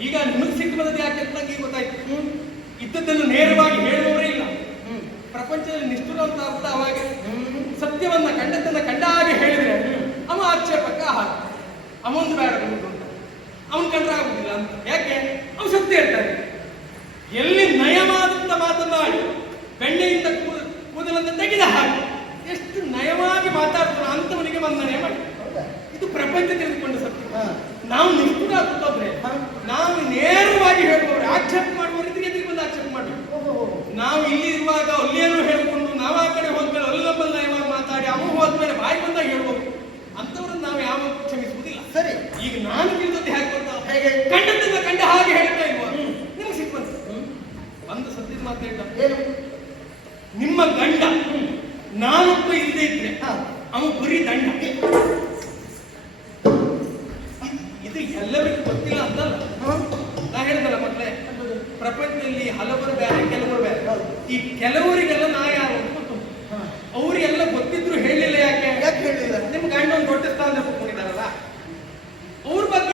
ಈಗ ನಿಮಗೆ ಸಿಟ್ಟು ಬಂದದ್ದು ಯಾಕೆ ಅಂತ ನಂಗೆ ಈಗ ಗೊತ್ತಾಯ್ತು. ಹ್ಮ್. ಇದ್ದದ್ದನ್ನು ನೇರವಾಗಿ ಹೇಳುವವರೇ ಇಲ್ಲ. ಹ್ಮ್. ಪ್ರಪಂಚದಲ್ಲಿ ನಿಷ್ಠುರ ಅಂತ ಆಗುತ್ತಾ ಅವಾಗ ಸತ್ಯವನ್ನ ಕಂಡದ್ದನ್ನ ಕಂಡ ಹಾಗೆ ಹೇಳಿದ್ರೆ ಅವ ಆಕ್ಷೇಪಕ್ಕ ಹಾಗೆ. ಅವನೊಂದು ಬೇಡ ಅಂತ. ಅವನ್ ಕಂಡ್ರೆ ಆಗುದಿಲ್ಲ ಅಂತ. ಯಾಕೆ? ಅವನು ಸತ್ಯ ಹೇಳ್ತಾನೆ ಎಲ್ಲಿ ನಯವಾದಂತ ಮಾತನ್ನಾಡಿ ಬೆಣ್ಣೆಯಿಂದ ಕೂ- ಕೂದಲನ್ನು ತೆಗೆದ ಹಾಗೆ ಎಷ್ಟು ನಯವಾಗಿ ಮಾತಾಡ್ತಾರೋ ಅಂತವನಿಗೆ ವಂದನೆ ಮಾಡಿ. ಇದು ಪ್ರಪಂಚ ತಿಳಿದುಕೊಂಡ ಸತ್ಯ. ನಾವು ನಿಷ್ಠುರ ಒಂದು ಸತ್ಯದ ಮಾತು ಹೇಳ್ದ ಏನು ನಿಮ್ಮ ಗಂಡ ನಾನೊಬ್ಬ ಇಲ್ಲದೆ ಇದ್ರೆ ಅವನು ಬರೀ ದಂಡ. ಇದು ಎಲ್ಲರಿಗೂ ಗೊತ್ತಿಲ್ಲ ಅಂತ ನಾ ಹೇಳಿದಲ್ಲ ಮಕ್ಕಳೇ ಪ್ರಪಂಚದಲ್ಲಿ ಹಲವರು ಬೇರೆ ಕೆಲವರು ಬೇರೆ. ಈ ಕೆಲವರಿಗೆಲ್ಲ ಕೆಲವರು